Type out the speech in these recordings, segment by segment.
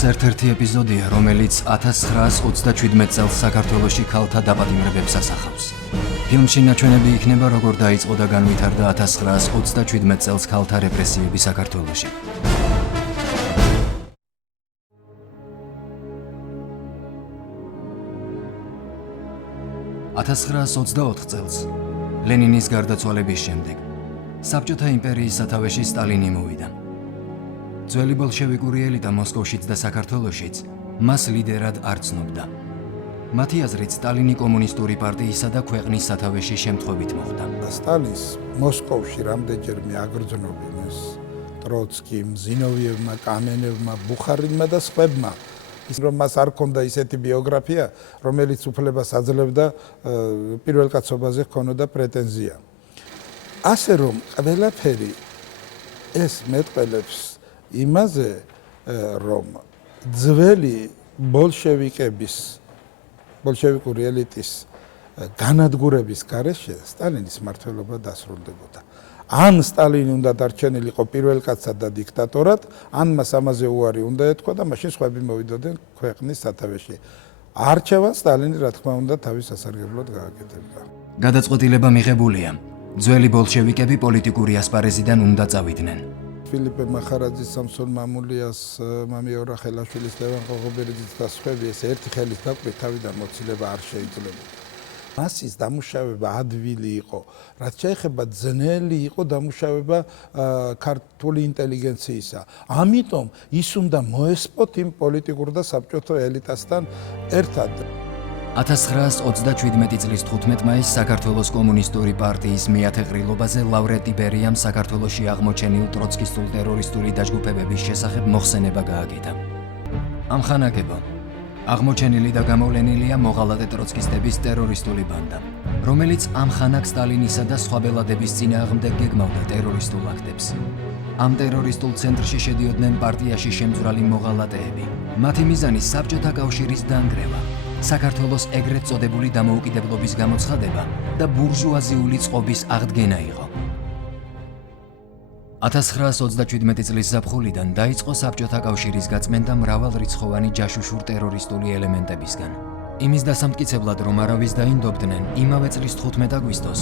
ფილმის ერთ-ერთი ეპიზოდია, რომელიც 1927 წელს საქართველოში ქალთა დაპატიმრებებს ასახავს. ფილმში ნაჩვენები იქნება, როგორ დაიწყო და განვითარდა 1927 წელს ქალთა რეპრესიები საქართველოში. 1924 წელს, ლენინის გარდაცვალების შემდეგ, საბჭოთა იმპერიის სათავეში სტალინი მოვიდა. ძველი ბოლშევიკური ელიტა მოსკოვშიც და საქართველოშიც მას ლიდერად არ ცნობდა. მათი აზრით, სტალინი კომუნისტური პარტიისა და ქვეყნის სათავეში შემთხვევით მოხვდა. სტალინს მოსკოვში რამდენჯერმე აგრძნობინეს ტროცკიმ, ზინოვიევმა, კამენევმა, ბუხარინმა და სხვებმა. რომ მას არ ქონდა ისეთი ბიოგრაფია, რომელიც უფლებას აძლევდა პირველ კაცობაზე ჰქონოდა პრეტენზია. ასე რომ ყველაფერი ეს მეტყველებს იმაზე, რომ ძველი ბოლშევიკური ელიტის განადგურების გარეშე სტალინის მმართველობა დასრულდებოდა. ან სტალინი უნდა დარჩენილიყო პირველ კაცად და დიქტატორად, ან მას ამაზე უარი უნდა ეთქვა და მაშინ სხვები მოვიდოდნენ ქვეყნის სათავეში. არჩევან სტალინი, რა თქმა უნდა, თავის სასარგებლოდ გააკეთებდა. გადაწყვეტილება მიღებულია. ძველი ბოლშევიკები პოლიტიკური ასპარეზიდან უნდა წავიდნენ. ფილიპე მახარაძის, სამსონ მამულიას, მამიორა ხელაშვილის, ლევან ყოღობერიძის და სხვები ეს ერთი ხელის დაკვირით თავიდან მოცილება არ შეიძლება. მასის დამუშავება ადვილი იყო, რაც შეეხება ძნელი იყო დამუშავება ქართული ინტელიგენციისა. ამიტომ ის უნდა მოესპოთ იმ პოლიტიკურ და საბჭოთა ელიტასთან ერთად. 1927 წლის 15 მაისს საქართველოს კომუნისტური პარტიის მეათეყრილობაზე ლავრენტი ბერიამ საქართველოში აღმოჩენილ ტროცკისტულ ტერორისტული დაჯგუფებების შესახებ მოხსენება გააკეთა. ამხანაგებო აღმოჩენილი და გამოვლენილია მოღალატე ტროცკისტების ტერორისტული ბანდა, რომელიც ამხანაგ სტალინისა და სხვა ბელადების წინააღმდეგ გეგმავდა ტერორისტულ აქტებს. ამ ტერორისტულ ცენტრში შედიოდნენ პარტიაში შემძვრალი მოღალატეები. მათი მიზანი საბჭოთა კავშირის დანგრევა, საქართველოს ეგრეთ წოდებული დამოუკიდებლობის გამოცხადება და ბურჟუაზიული წყობის აღდგენა იყო. 1927 წლის ზაფხულიდან დაიწყო საბჭოთა კავშირის გაწმენდა მრავალრიცხოვანი ჯაშუშურ ტერორისტული ელემენტებისგან. იმის დასამტკიცებლად, რომ არავის დაინდობდნენ, იმავე წლის 15 აგვისტოს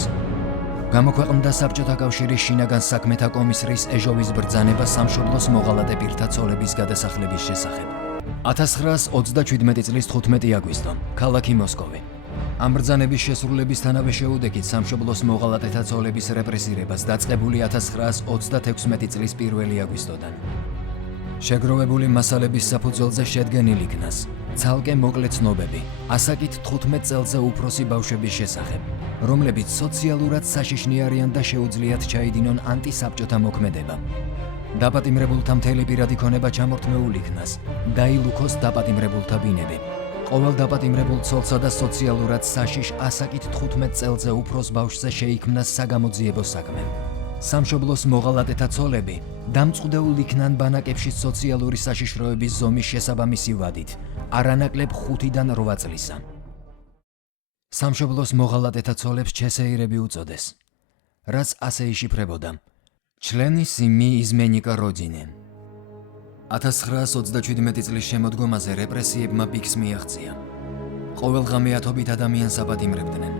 გამოქვეყნდა საბჭოთა კავშირის შინაგან საქმეთა კომისრის ეჟოვის ბრძანება სამშობლოს მოღალატე პირთა ცოლების გადასახლების შესახებ. 1927 წლის 15 აგვისტო, ქალაქი მოსკოვი. ამ ბრძანების შესრულებისთანავე შეუდექით სამშობლოს მოღალატეთა ცოლების რეპრესირებას დაწყებული 1936 წლის 1 აგვისტოდან. შეგროვებული მასალების საფუძველზე შედგენილ იქნას ცალკე მოკლე ცნობები ასაკით 15 წელზე უფროსი ბავშვების შესახებ, რომლებიც სოციალურად საშიშნი არიან და შეუძლიათ ჩაიდინონ ანტისაბჭოთა მოქმედება. დაპატიმრებულთა მთელი პირადი ქონება ჩამორთმეულ იქნას, დაილუქოს დაპატიმრებულთა ბინები. ყოველ დაპატიმრებულ ცოლსა და სოციალურად საშიშ ასაკით 15 წელზე უფროს ბავშვზე შეიქმნას საგამოძიებო საქმე. სამშობლოს მოღალატეთა ცოლები დამწყვდეულ იქნან ბანაკებში სოციალური საშიშროების ზომის შესაბამისი ვადით, არანაკლებ 5-დან 8 წლისა. სამშობლოს მოღალატეთა ცოლებს ჩესეირები უწოდეს, რაც ასე იშიფრებოდა: ჩლენი სიმი იზმენიკა როძინე. 1927 წლის შემოდგომაზე რეპრესიებმა პიკს მიაღწია. ყოველღამე ათობით ადამიანს აპატიმრებდნენ.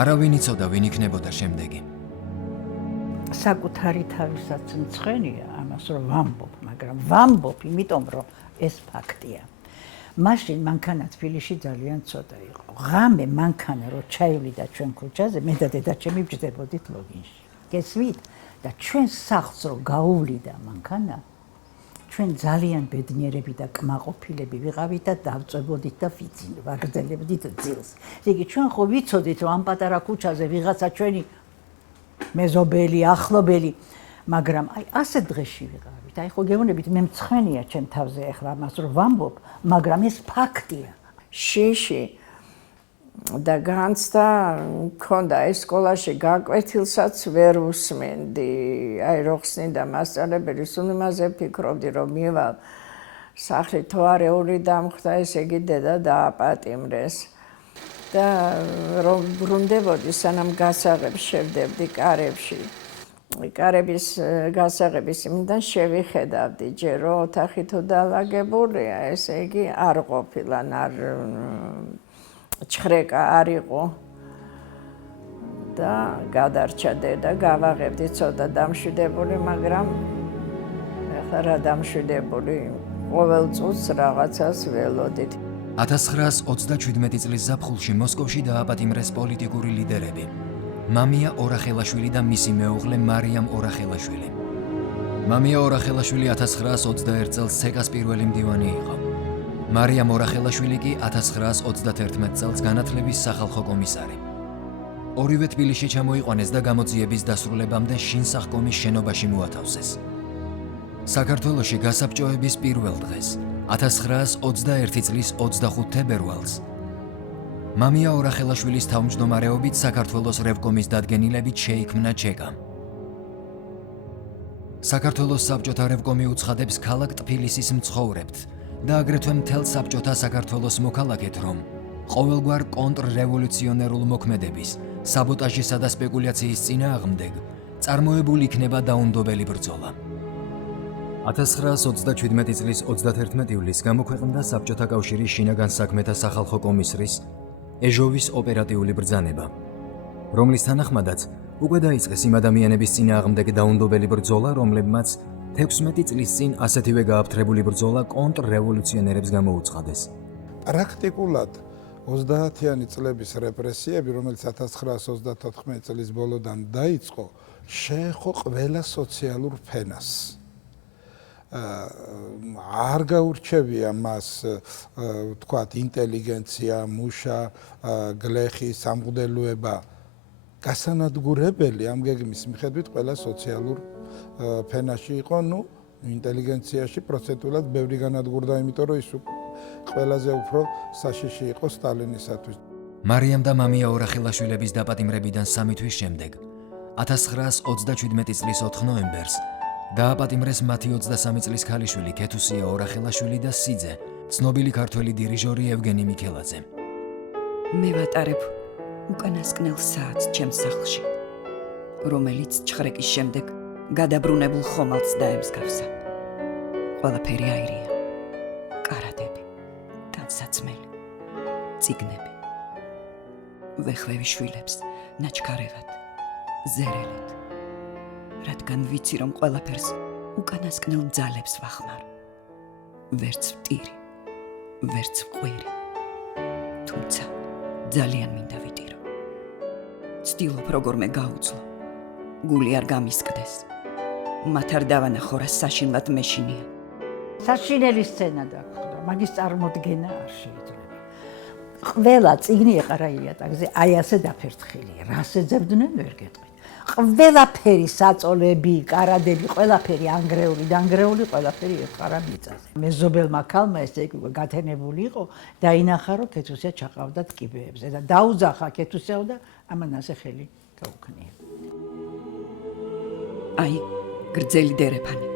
არავინ იცოდა, ვინ იქნებოდა შემდეგი. საკუთარი თავისაც მცხენია ამას რომ ვამბობ, მაგრამ ვამბობ იმიტომ რომ ეს ფაქტია. მაშინ მანქანა თბილისში ძალიან ცოტა იყო. ღამე მანქანა რო ჩაივლიდა ჩვენ ქუჩაზე, მე და დედაჩემი ვჯდებოდით ლოგინში. გესმით? და ჩვენ სახლს რო გაუვლიდა მანქანა, ჩვენ ძალიან ბედნიერები და კმაყოფილები ვიყავით და დავწვებოდით და ვაგრძელებდით ძილს. იგი ჩვენ ხო ვიცოდით რომ ამ პატარა ქუჩაზე ვიღაცა ჩვენი მეზობელი, ახლობელი, მაგრამ აი ასე დღეში ვიყავით. აი ხო გეუბნებით, მე მცხენია ჩემ თავზე ახლა ამას რომ ვამბობ, მაგრამ ეს ფაქტია. შიში და განცდა მქონდა ეს სკოლაში გაკვეთილსაც ვერ უსმენდი. აი რო ხსნიდა მასწავლებელი, სულ იმაზე ფიქრობდი რომ მივალ სახლი თვარეული დამხდა, ესე იგი დედა დააპატიმრეს. და რომ ბრუნდებოდი, სანამ გასაღებს შევდებდი კარებში. კარების გასაღების იმიდან შევიხედავდი ჯერ რომ ოთახი თუ დალაგებულია, ესე იგი არ ყოფილა, არ ჩხრეკა არ იყო და გადარჩა დედა, გავაღებდი ცოტა დამშვიდებული, მაგრამ ეხლა რა დამშვიდებული, ყოველ წუთს რაღაცას ველოდით. 1937 წლის ზაფხულში მოსკოვში დააპატიმრეს პოლიტიკური ლიდერები. მამია ორახელაშვილი და მისი მეუღლე მარიამ ორახელაშვილი. მამია ორახელაშვილი 1921 წელს ცეკას პირველი მდივანი იყო. მარიამ ორახელაშვილი კი 1931 წელს განათლების სახალხო კომისარი. ორივე თბილისში ჩამოიყვანეს და გამოძიების დასრულებამდე შინსახკომის შენობაში მოათავსეს. საქართველოში გასაბჭოების პირველ დღეს, 1921 წლის 25 თებერვალს, მამია ორახელაშვილის თავმჯდომარეობით საქართველოს რევკომის დადგენილებით შეიქმნა ჩეკა. საქართველოს საბჭოთა რევკომი უცხადებს ქალაქ ტფილისის მცხოვრებთ და აგრეთვე მთელ საბჭოთა საქართველოს მოქალაქეთ, რომ ყოველგვარ კონტრრევოლუციონერულ მოქმედების, საბოტაჟისა და სპეკულაციის წინააღმდეგ წარმოებული იქნება დაუნდობელი ბრძოლა. 1927 წლის 31 ივლისს გამოქვეყნდა საბჭოთა კავშირის შინაგან საქმეთა სახალხო კომისრის ეჟოვის ოპერატიული ბრძანება, რომლის თანახმადაც უკვე დაიწყეს იმ ადამიანების წინააღმდეგ დაუნდობელი ბრძოლა, რომლებმაც 16 წლის წინ ასეთივე გააფთრებული ბრძოლა კონტრრევოლუციონერებს გამოუცხადეს. პრაქტიკულად 30-იანი წლების რეპრესიები, რომელიც 1934 წლის ბოლოდან დაიწყო, შეეხო ყველა სოციალურ ფენას. არ გაურჩევია მას, თქვათ, ინტელიგენცია, მუშა, გლეხი, სამღვდელოება. გასანადგურებელი ამ გეგმის მიხედვით ყველა სოციალურ ფენაში იყო, ინტელიგენციაში პროცენტულად ბევრი განადგურდა, იმიტომ რომ ის ყველაზე უფრო საშიში იყო სტალინისათვის. მარიამ და მამია ორახელაშვილების დაპატიმრებიდან 3 თვის შემდეგ, 1927 წლის 4 ნოემბერს დააპატიმრეს მათი 23 წლის ქალიშვილი ქეთუსია ორახელაშვილი და სიძე, ცნობილი ქართველი დირიჟორი ევგენი მიქელაძე. მე ვატარებ უკანასკნელ საათს ჩემს სახლში, რომელიც ჩხრეკის შემდეგ გადაბრუნებულ ხომალდს დაემსგავსა. ყველაფერი აირია, კარადები, განსაცმელი, წიგნები. ვეხვევი შვილებს ნაჩქარევად, ზერელად. რადგან ვიცი, რომ ყველაფერს უკანასკნელ ძალებს ვახმარ. ვერც ვტირი, ვერც ვყვირი. თუმცა ძალიან მინდა ვიტირო. ცდილობ როგორმე გაუძლო. გული არ გამისკდეს. მათ არ დავანახო რა საშინლად მეშინია. საშინელი სცენა დაგვხდა, მაგის წარმოდგენა არ შეიძლება. ყველა წიგნი ეყარა იატაკზე, აი ასე დაფერთხილია. რას ეძებდნენ, ვერ გეტყვით. ყველაფერი საწოლები, კარადები, ყველაფერი ანგრეული, დანგრეული, ყველაფერი ეყარა მიწაზე. მეზობელმა ქალმა ესე იგი გათენებული იყო, დაინახა, რომ ქეთუსია ჩაყავდა ტკიბეებზე და დაუძახა ქეთუსიაო და ამან ასე ხელი გაუქნია. აი, გრძელი დერეფანი,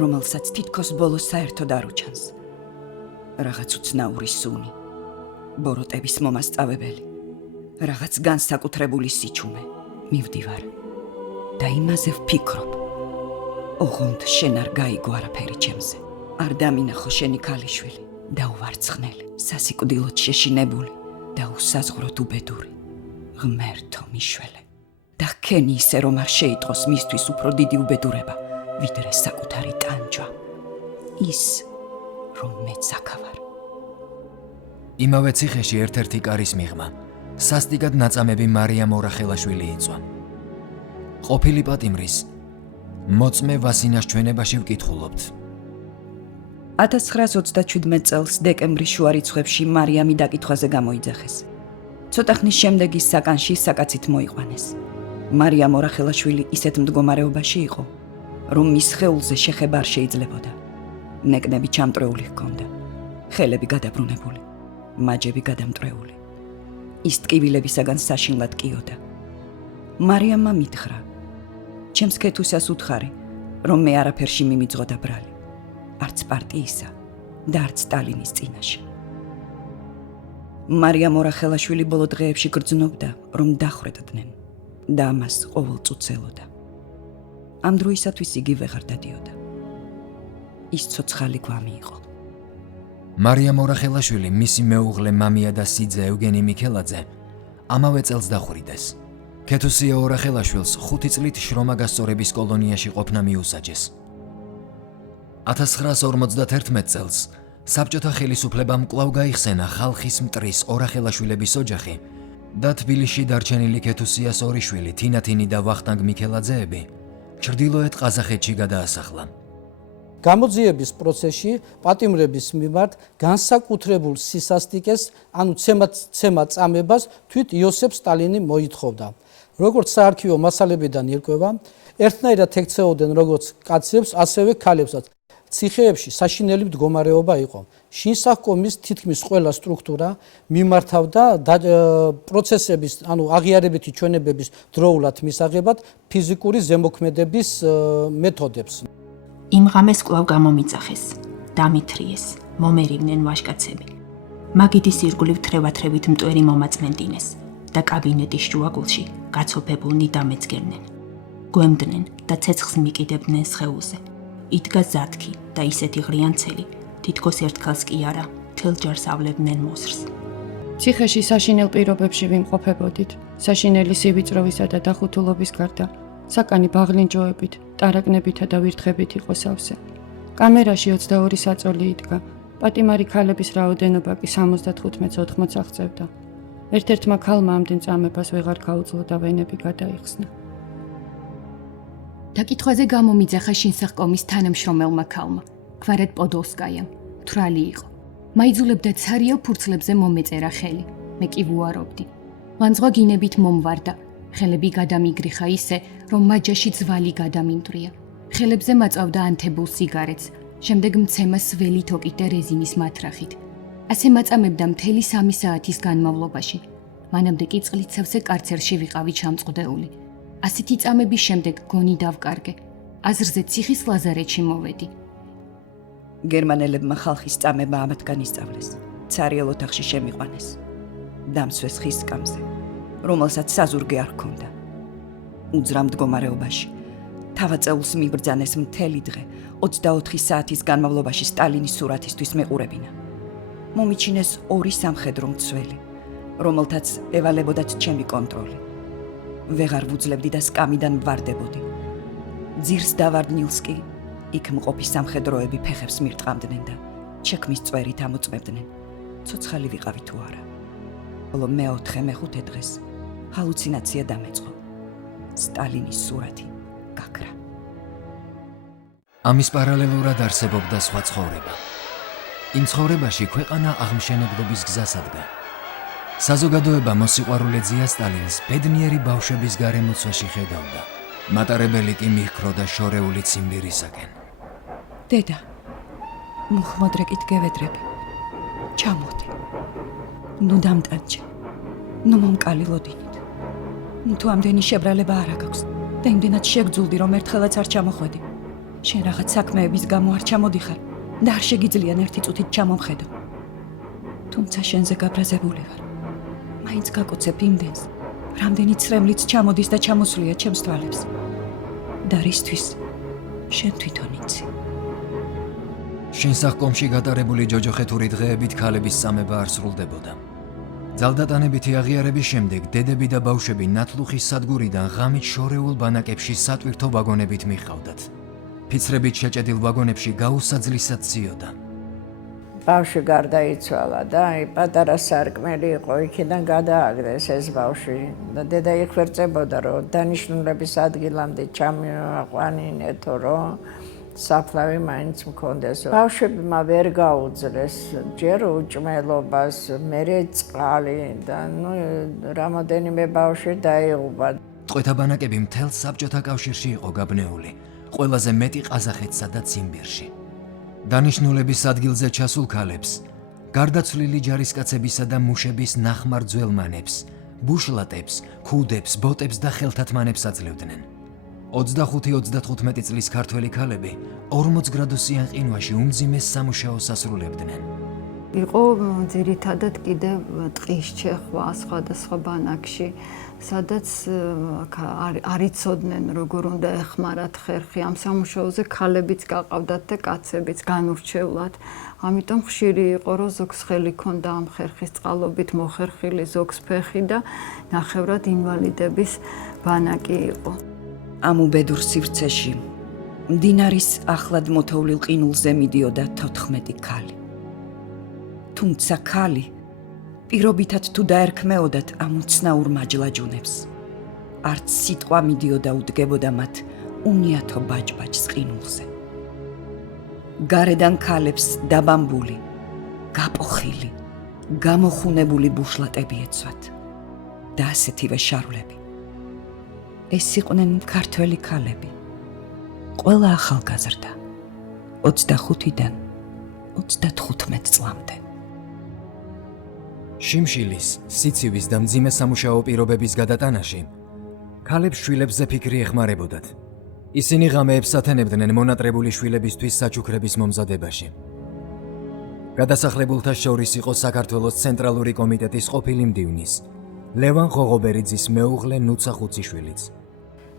რომელსაც თითქოს ბოლოს საერთოდ არ უჩანს. რაღაც უცნაური სუნი, ბოროტების მომასწავებელი, რაღაც განსაკუთრებული სიჩუმე. მივდივარ და იმაზე ვფიქრობ. ოღონდ შენ არ გაიგო არაფერი ჩემზე. არ დამინახო შენი ქალიშვილი, დაუვარცხნელი, სასიკვდილოდ შეშინებული და უსაზღვროდ უბედური. ღმერთო მიშველე. და ხენი ისე რომ არ შეიტყოს მისთვის უფრო დიდი უბედურება, ვიდრე საკუთარი ტანჯვა. ის რომ მეც აქავარ. იმავე ციხეში ერთ-ერთი კარის მიღმა სასტიკად ნაწამები მარიამ ორახელაშვილი იწვა. ყოფილი პატიმრის მოწმე ვასინას ჩვენებაში ვკითხულობთ. 1927 წელს დეკემბრის შუა რიცხვებში მარიამი დაკითხვაზე გამოიძახეს. ცოტა ხნის შემდეგ ის საკანში საკაცით მოიყვანეს. მარიამ ორახელაშვილი ისეთ მდგომარეობაში იყო, რომ მის სხეულზე შეხება არ შეიძლებოდა. ნეკნები ჩამტრეული ჰქონდა, ხელები გადაბრუნებული, მაჯები გადამტრეული. ის ტკივილებისაგან საშინლად კიოდა. მარიამმა მითხრა, ჩემს ქეთუსას უთხარი, რომ მე არაფერში მიმიძღოდა ბრალი, არც პარტიისა და არც სტალინის წინაშე. მარიამ ორახელაშვილი ბოლო დღეებში გრძნობდა, რომ დახვრეთდნენ და ამას ყოველ წუთს ელოდა. ამ დროისათვის იგი ვეღარ დადიოდა. ის ცოცხალი გვამი იყო. მარიამ ორახელაშვილი, მისი მეუღლე მამია და სიძე ევგენი მიქელაძე ამავე წელს დახვრიტეს. ქეთუსია ორახელაშვილს 5 წლით შრომა გასწორების კოლონიაში ყოფნა მიუსაჯეს. 1951 წელს საბჭოთა ხელისუფლებამ კვლავ გაიხსენა ხალხის მტრის ორახელაშვილების ოჯახი და თბილისში დარჩენილი ქეთუსიას ორი შვილი, თინათინი და ვახტანგ მიქელაძეები ჩრდილოეთ ყაზახეთში გადაასახლა. გამოძიების პროცესში პატიმრების მიმართ განსაკუთრებულ სისასტიკეს, ანუ ცემად წამებას თვით იოსებ სტალინი მოითხოვდა. როგორც საარქივო მასალებიდან ირკვევა, ერთნაირად ექცეოდნენ როგორც კაცებს, ასევე ქალებსაც. ციხეებში საშინელი მდგომარეობა იყო. შინსახკომის თითქმის ყველა სტრუქტურა მიმართავდა პროცესების, ანუ აღიარებითი ჩვენებების დროულად მისაღებად ფიზიკური ზემოქმედების მეთოდებს. იმ ღამეს კვლავ გამომიწახეს, დამithრიეს, მომერივნენ ვაჟკაცები. მაგიდის ირგვლივ თრევათრევით მტვერი მომაწმენდინეს და კაბინეტის შუაგულში გაცოფებულნი დამეძგერნენ. გვემდნენ და ცეცხლს მიკიდებდნენ სხეულზე. იდგა ზათქი და ისეთი ღრიანცელი, თითქოს ერთხელს კი არა, მთელ ჯარს ავლებდნენ მოსრს. ციხეში საშინელ პირობებში ვიმყოფებოდით, საშინელი სივიწროვისა და დახუთულობის გარდა, საკანი ბაღლინჯოებით, ტარაკნებითა და ვირთხებით იყო სავსე. კამერაში 22 საწოლი იდგა, პატიმარი ქალების რაოდენობა კი 75-80 აღწევდა. ერთ-ერთმა ქალმა ამდენ წამებას ვეღარ გაუძლო და ვენები გადაიხსნა. დაკითხვაზე გამომიძახა შინსახკომის თანამშრომელმა ქალმა, გვარად პოდოლსკაიამ, თვრალი იყო. მაიძულებდა ცარიელ ფურცლებზე მომეწერა ხელი, მე კი ვუარობდი. მან ზღვა გინებით მომვარდა, ხელები გადამიგრიხა ისე, რომ მაჯაში ძვალი გადამინდვრია. ხელებზე მაწავდა ანთებულ სიგარეტს, შემდეგ მცემა სველი თოკით და რეზინის მათრახით. ასე მაწამებდა მთელი 3 საათის განმავლობაში. მანამდე კი წყლით სავსე კარცერში ვიყავი ჩამწყდეული. ასეთი წამების შემდეგ გონი დავკარგე. აზრზე ციხის ლაზარეთში მოვედი. გერმანელებმა ხალხის წამება ამათ განისწავლეს. ცარიელ ოთახში შემიყვანეს. დამსვეს ხის სკამზე, რომელსაც საზურგე არ ჰქონდა. უძრამ მდგომარეობაში თავაწეულს მიბრძანეს მთელი დღე 24 საათის განმავლობაში სტალინის სურათისთვის მეყურებინა. მომიჩინეს 2 სამხედრო მცველი, რომელთაც ევალებოდათ ჩემი კონტროლი. ვეღარ ვუძლებდი და სკამიდან ვარდებოდი. ძირს დავარდნილს კი იქ მყოფი სამხედროები ფეხებს მირტყამდნენ და ჩექმის წვერით ამოწმებდნენ. ცოცხალი ვიყავი თუ არა. ხოლო მე-4-მე-5 დღეს ჰალუცინაცია დამეწყო. სტალინის სურათი გაქრა. ამის პარალელურად არსებობდა სხვა ცხოვრება. იმ ცხოვრებაში ქვეყანა აღმშენებლობის გზას ადგა. საზოგადოება მოსიყვარულეძია სტალინს ბედნიერი ბავშვების გარემოცვაში ხედავდა. მატარებელი კი მიჰქროდა შორეული ციმბირისაკენ. დედა, მუხმოდრეკით გევედრები. ჩამოდი. ნუ დამტანჯე. ნუ მომკალილოდინით. ნუ თუ ამდენი შებრალება არ აქვს და იმდენად შეგძულდი, რომ ერთხელაც არ ჩამოხვედი. შენ რაღაც საქმეების გამო არ ჩამოდიხარ და არ შეგიძლიან ერთი წუთით ჩამომხედო. თუმცა შენზე გაბრაზებული ვარ. მაინც გაკოცებ იმდენს, რამდენი ცრემლიც ჩამოდის და ჩამოსვლია ჩემს თვალებს. და რისთვის შენ თვითონ იცი. შინსახკომში გატარებული ჯოჯოხეთური დღეებით ქალების წამება არ სრულდებოდა. ძალდატანებითი აღიარების შემდეგ დედები და ბავშვები ნათლუხის სადგურიდან ღამით შორეულ ბანაკებში სატვირთო ვაგონებით მიჰყავდათ. ფიცრებით შეჭედილ ვაგონებში გაუსაძლისად ციოდა. ბავშვი გარდაიცვალა და პატარა სარკმელი იყო, იქიდან გადააგდეს ეს ბავშვი და დედა იხვერწებოდა, რომ დანიშნულების ადგილამდე ჩამოაყვანინეთო, რომ საფლავი მაინც მქონდეს. ბავშვებმა ვერ გაუძლეს ჯერ უჭმელობას, მერე წყალი და რამოდენიმე ბავშვი დაიღუპა. ტყვეთა ბანაკები მთელ საბჭოთა კავშირში იყო გაბნეული, ყველაზე მეტი ყაზახეთსა და ციმბირში. დანიშნულების ადგილზე ჩასულ ქალებს, გარდაცვლილი ჯარისკაცებისა და მუშების ნახმარ ძველმანებს, ბუშლატებს, ქუდებს, ბოტებს და ხელთათმანებს აძლევდნენ. 25-35 წლის ქართველი ქალები 40 გრადუსიან ყინვაში უმძიმეს სამუშაოს ასრულებდნენ. იყო ძირითადად კიდევ ტყის ჩეხვა სხვადასხვა ბანაკში, სადაც არ იცოდნენ როგორ უნდა ეხმარათ ხერხი. ამ სამუშაოზე ქალებიც გაყავდათ და კაცებიც განურჩევლად. ამიტომ ხშირი იყო, რომ ზოგს ხელი ჰქონდა ამ ხერხის წყალობით მოხერხილი, ზოგს ფეხი და ნახევრად ინვალიდების ბანაკი იყო. ამ უბედურ სივრცეში მდინარის ახლად მოთოვლილ ყინულზე მიდიოდა 14 ქალი. თუმცა ქალი პირობითად თუ დაერქმეოდათ ამ უცნაურ მაჯლაჯუნებს, არც სიტყვა მიდიოდა უდგებოდა მათ უნიათო ბაჯბაჯს ყინულზე. გარედან ქალებს დაბამბული, გაპოხილი, გამოხუნებული ბუშლატები ეცვათ და ასეთივე შარვლები. ეს იყვნენ ქართველი ქალები, ყველა ახალგაზრდა, 25-დან 35 წლამდე. შიმშილის, სიცივის და მძიმე სამუშაო პირობების გადატანაში ქალებს შვილებზე ფიქრი ეხმარებოდათ. ისინი ღამეებს ათენებდნენ მონატრებული შვილებისთვის საჩუქრების მომზადებაში. გადასახლებულთა შორის იყო საქართველოს ცენტრალური კომიტეტის ყოფილი მდივნის, ლევან ღოღობერიძის მეუღლე ნუცა ხუციშვილიც.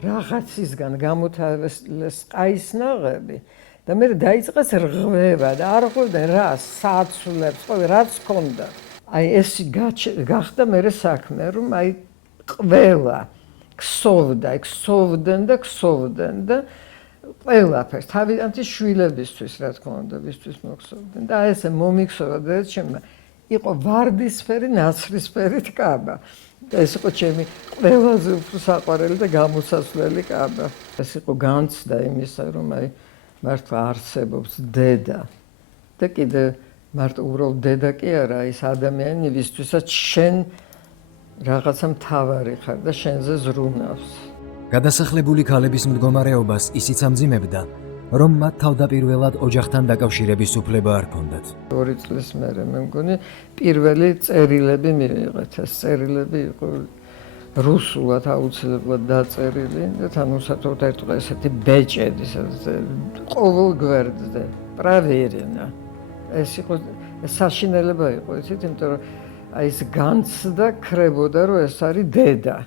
რაღაცისგან გამოთავეს ყაის ნაღები და მე დაიწყეს რღვევა და არ ღვევდნენ რა საცვლებს, ყოველ რაც ჰქონდა. აი ეს გახდა მე საქმე, რომ აი ყველა ქსოვდნენ და ყველაფერს თავიანთი შვილებისთვის რა თქმა უნდა ვისთვის მოხსოვდნენ და ესე მომიქსოვა და ჩემმა იყო ვარდისფერი ნაცრისფერით კაბა. ეს იყო ჩემი ყველაზე უფრო საყვარელი და გამოსასვლელი კაბა. ეს იყო განცდა იმისა, რომ აი მართლა არსებობს დედა და კიდე მარტო უბრალოდ დედა კი არა, ის ადამიანი, ვისთვისაც შენ რაღაცა მთავარი ხარ და შენზე ზრუნავს. გადასახლებული ქალების მდგომარეობას ისიც ამძიმებდა, რომ მათ თავდაპირველად ოჯახთან დაკავშირების უფლება არ ჰქონდათ. 2 წლის მერე მე მგონი პირველი წერილები მიიღეთ. ეს წერილები იყო რუსულად აუცილებლად დაწერილი და თანუსათოდ ერთყო ესეთი ბეჭედი, ყოველ გვერდზე, პრავერინა. ეს იყო საშინელება იყო, იცით, იმიტომ რომ აი ეს განცდა ქრებოდა, რომ ეს არის დედა.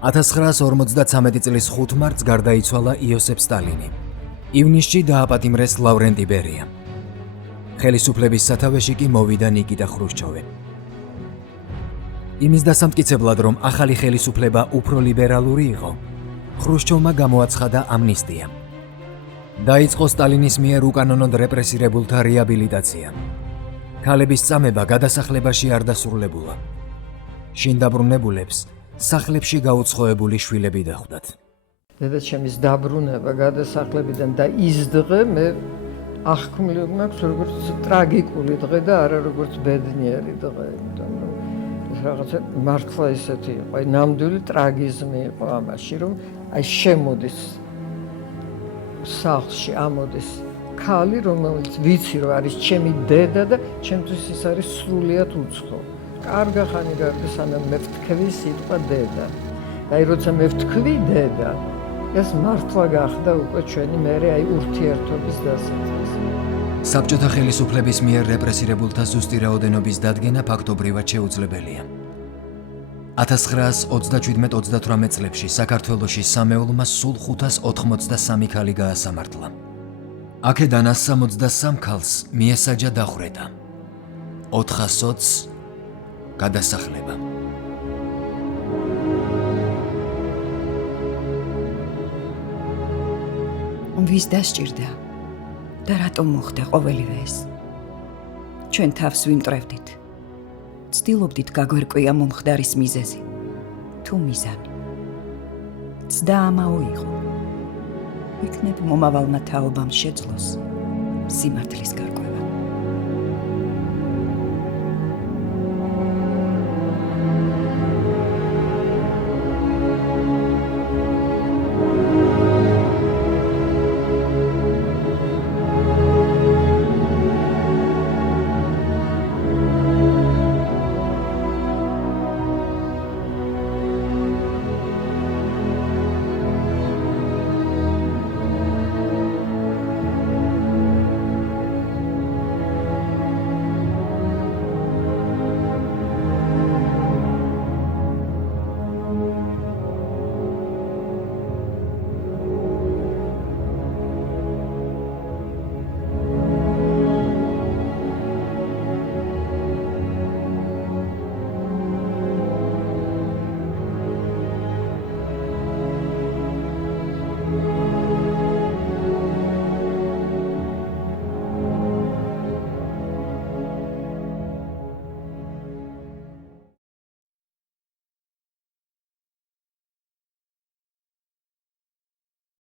1953 წლის 5 მარტს გარდაიცვალა იოსებ სტალინი. ივნისში დააპატიმრეს ლავრენტი ბერია. ხელისუფლების სათავეში კი მოვიდა ნიკიტა ხრუშჩოვი. იმის დასამტკიცებლად, რომ ახალი ხელისუფლება უფრო ლიბერალური იყო, ხრუშჩოვმა გამოაცხადა ამნისტია. დაიწყო სტალინის მიერ უკანონოდ რეპრესირებულთა რეაბილიტაცია. ქალების წამება გადასახლებაში არ დასრულებულა. შინ დაბრუნებულებს სახლებში გაუცხოებული შვილები დახვდათ. დედაჩემის დაბრუნება გადასახლებიდან და ის დღე მე აღქმული მაქვს როგორც ტრაგიკული დღე და არა როგორც ბედნიერი დღე. იმიტომ რომ ეს რაღაცა მართლა ისეთი იყო, აი ნამდვილი ტრაგიზმი იყო ამაში, რომ აი შემოდის სახლში ამოდის ქალი, რომელიც ვიცი რომ არის ჩემი დედა და ჩემთვის ის არის სრულიად უცხო. კარგა ხანი გარდა სანამ მე ვთქვი სიტყვა დედა. და აი როცა მე ვთქვი დედა, ეს მართლა გახდა უკვე ჩვენი მერე აი ურთიერთობის დასაწყისი. საბჭოთა ხელისუფლების მიერ რეპრესირებულთა ზუსტი რაოდენობის დადგენა ფაქტობრივად შეუძლებელია. 1927-38 წლებში საქართველოში სამეულმა სულ 583 ქალი გაასამართლა. აქედან 163 ქალს მიესაჯა დახვრეტა. 400-ს გადასახლება. ვის დასჭირდა და რატომ მოხდა ყოველივე ეს? ჩვენ თავს ვიმტრევდით. ცდილობდით გაგვერკვია მომხდარის მიზეზი, თუ მიზანი. ცდა ამაო იყო. იქნებ მომავალმა თაობამ შეძლოს სიმართლის გარკვევა.